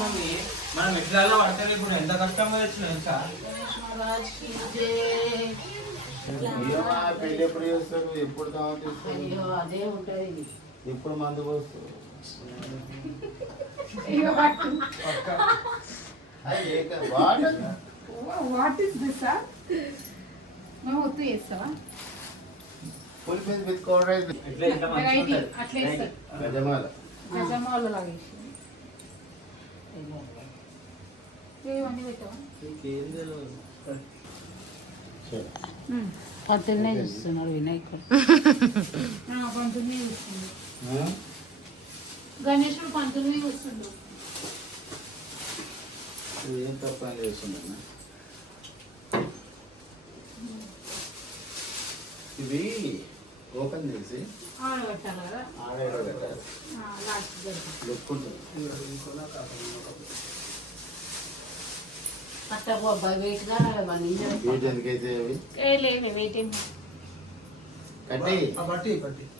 Mummy మనం ఇట్లా పడతారు ఇప్పుడు ఎంత కష్టంగా వచ్చినాయి సార్. పెళ్ళి ఎప్పుడు చేస్తారు, ఎప్పుడు అదే ఉంటుంది, ఎప్పుడు మందు పోస్తారు. What is this sir? మేము ఒత్తు చేస్తావా? Full piece with curd rice. Variety అట్లా ఇస్తారు. గజమాల గజమాల లాగా ఇవన్నీ పెట్టావా? పంతులనే చూస్తున్నాడు వినాయకుడు. పంతుల్ని చూస్తున్నాడు, గణేశుడు పంతుల్ని చూస్తున్నాడు. ఏం తప్ప చేస్తున్నా ఇవి ఓపెన్ చేసి ఆడబెట్టాలి కదా, ఆడేలో పెట్టాలి. లాస్ట్ లుక్ ఉంటుంది. అట్టకు వెయిట్ గా వీటి ఎందుకైతే అవి లేదు వెయిట్ ఏం కట్టి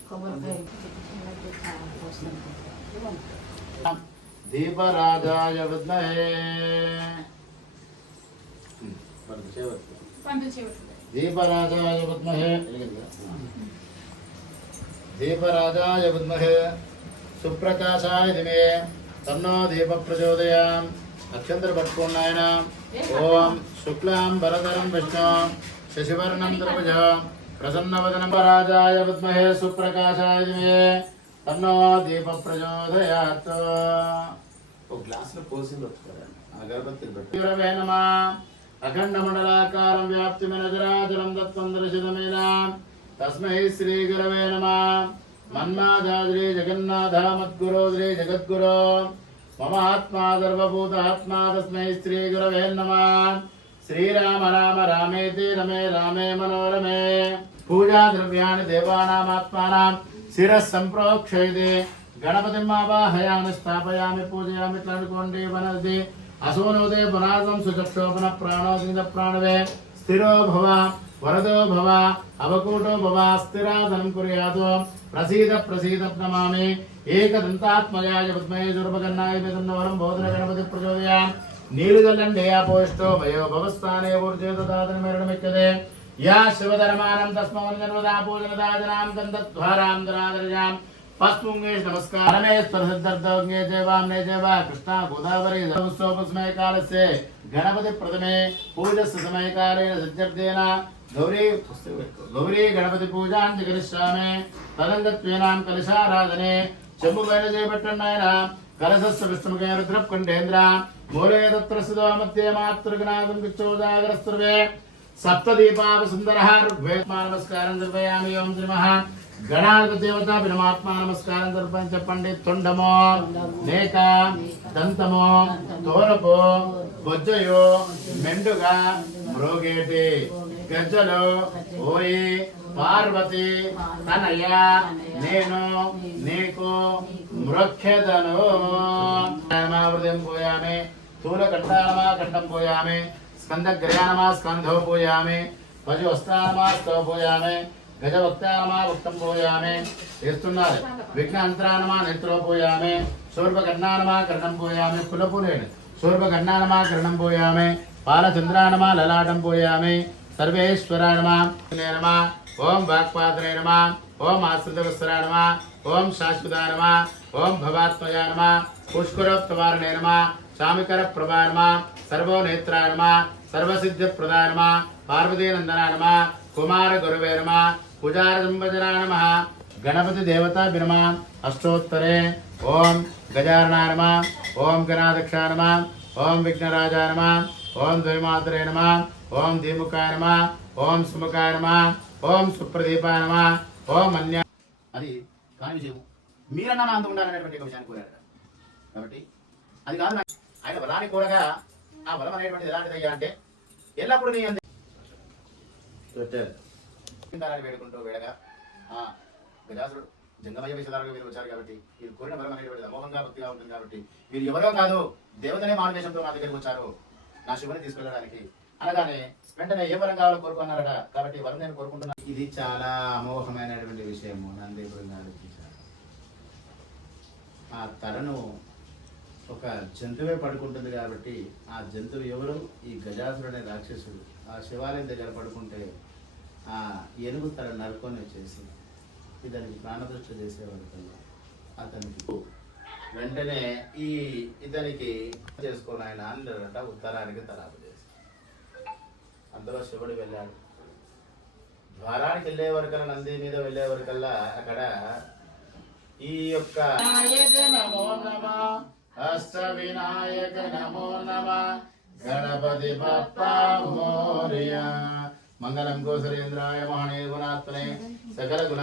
కొబ్బరికాయ దీపరాజాయ విద్మహే పంతులు చేయబడుతుంది. దీపరాజాయ విద్మహే దీపరాజాయ విద్మహే సుప్రకాశాయ ధిమే తన్నో దీప ప్రచోదయాత్. అక్షంతర పట్టుకున్నాయన. ఓం శుక్లాం వరదరం విష్ణు శశివర్ణం త్రిభుజం ప్రసన్నవదనం రాజాయ విద్మహే సుప్రకాశాయ ధిమే తన్నో దీప ప్రచోదయాత్. ఒక గ్లాసులో పోసింది వస్తుంది అగరబత్తిని పెట్టి నమః. అఖండ మండలాకారం వ్యాప్తిమైన జరాచరం తత్వం దర్శితమైన తస్మై శ్రీ గురవే నమః. మన్మాదాద్రి జగన్నాథ మద్గురో శ్రీ జగద్గురో మమ ఆత్మా సర్వభూత ఆత్మా తస్మై శ్రీ గురవే నమః. శ్రీరామ రామ రామేతి రమే రామే మనోరమే. పూజా ద్రవ్యాన్ని దేవానామాత్మానాం శిరః సంప్రోక్షయతే. గణపతిం ఆవాహయామి స్థాపయామి పూజయామి. త్రణకోండి వనది అసోనోదే పునాదం సుచక్షోపన ప్రాణోదిత ప్రాణవే. స్థిరో భవ వరదో భవ అవకూటో భవ స్థిరాదనం కుర్యాతో. ప్రసీద ప్రసీద నమామి. ఏకదంతాత్మజాయ విద్మహే దుర్భగన్నాయ విదన్నవరం బోధన గణపతి ప్రచోదయాత్. నీలుజల్లండే అపోష్టో భయో భవస్థానే ఊర్జేతాదన మరణమిచ్చదే. యా శివధర్మానం తస్మవన్యర్వదా పూజనదాజనాం దంతద్వారాం దరాదరజాం. పస్పుంగేష్ నమస్కారమే స్పర్శద్దర్దోంగే జైవామ్నే జైవా కృష్ణ గోదావరి సోపస్మయ కాలస్య గణపతి ప్రథమే పూజస్య సమయకాలేన సత్యర్థేన గౌరీ గణపతి పూజాంతి కరిష్యామి. తదంగత్వేనాం కలశారాధనే చెంబుగైన చేపట్టన్నాయన. కలశస్య విష్ణుముఖే రుద్రకంఠేంద్ర మూలే తత్ర స్థితో మధ్యే మాతృగణాదం కిచ్చోజాగరస్తుర్వే. సప్తదీపావ సుందరః ఋగ్వేద్మా నమస్కారం దర్పయామి. ఓం శ్రీమః గణాధిపతి దేవత పరమాత్మా నమస్కారం దర్పని చెప్పండి. తొండమో లేక దంతమో తోరపో బొజ్జయో మెండుగా మ్రోగేటి గజ్జలు ఓయి పార్వతి తనయ నేను నీకు మృఖ్యదను. హృదయం పోయామి. స్థూల కంఠానమా కంఠం పోయామి. స్కందగ్రయానమా స్కంధో పోయామి. భజవస్త్రానమా స్తవ పోయామి. గజవక్తానమా వక్తం పోయామి. చేస్తున్నారు. విఘ్నంత్రానమా నేత్రో పోయామి. శూర్పకర్ణానమా కర్ణం పోయామి. కులపులేడు శూర్పకర్ణానమా కర్ణం పోయామి. పాలచంద్రానమా లలాటం పోయామి. సర్వేశ్వరాయ నమః. ఓం వాక్పాత్రే నమః. ఓం ఆశ్రితవత్సరాయ నమః. ఓం శాశ్వతాయ నమః. ఓం భవాత్మజాయ నమః. పుష్కరోక్తవారణే నమః. శామికర ప్రభాయ నమః. సర్వోనేత్రాయ నమః. సర్వసిద్ధిప్రదాయ నమః. పార్వతీనందనాయ నమః. కుమార గురవే నమః. పూజారంభజనాయ నమః. గణపతి దేవతా నమః. అష్టోత్తరే ఓం గజాననాయ నమః. ఓం గణాధ్యక్షాయ నమః. ఓం విఘ్నరాజాయ నమః. ఓం ద్వైమాత్రే నమః. ఓం దీముఖాయ నమః. ఓం సుముఖాయ నమః. ఓం సుప్రదీపాయ నమః. ఓం అన్య. అది కాని విషయం. మీరన్నా నా అంత ఉండాలనేటువంటి విషయాన్ని కోరారు కాబట్టి అది కాదు. ఆయన బలాన్ని కోరగా ఆ బలం అనేటువంటిది ఎలాంటిదయ్యా అంటే ఎల్లప్పుడూ నీ వేడుకుంటూ వేడగా గజాసుడు జంగమయ్య విషయాలుగా మీరు వచ్చారు కాబట్టి మీరు కోరిన బలం అనేటువంటిది అమోఘంగా భక్తిగా ఉంటుంది కాబట్టి మీరు ఎవరో కాదు దేవతనే మానవేశంతో నా దగ్గరికి వచ్చారు నా శివుని తీసుకెళ్ళడానికి అనగానే వెంటనే ఏ వరం కావాలో కోరుకున్నారట. కాబట్టి వరం నేను కోరుకుంటున్నాను. ఇది చాలా అమోఘమైనటువంటి విషయము. నందేపురం గారు ఆ తలను ఒక ఒక జంతువే పడుకుంటుంది కాబట్టి ఆ జంతువు ఎవరు? ఈ గజాసురుడు అనే రాక్షసుడు ఆ శివాలయం దగ్గర పడుకుంటే ఆ ఏనుగు తల నరుకొని వచ్చేసి ఇతనికి ప్రాణదృష్టి చేసేవాడు కల్లా అతనికి వెంటనే ఈ ఇతనికి చేసుకొని ఆయన అందరట ఉత్తరానికి తలాపు చేసి అందులో శివుడు వెళ్ళాడు. ద్వారానికి వెళ్ళే వరకల్లా నంది మీద వెళ్ళే వరకల్లా అక్కడ ఈ యొక్క నమో నమ అష్ట వినాయక నమో నమ గణపతి బప్పా మోరియా మంగళం కోసలేంద్రాయ మహానీయ గుణాత్మనే సకల గుణ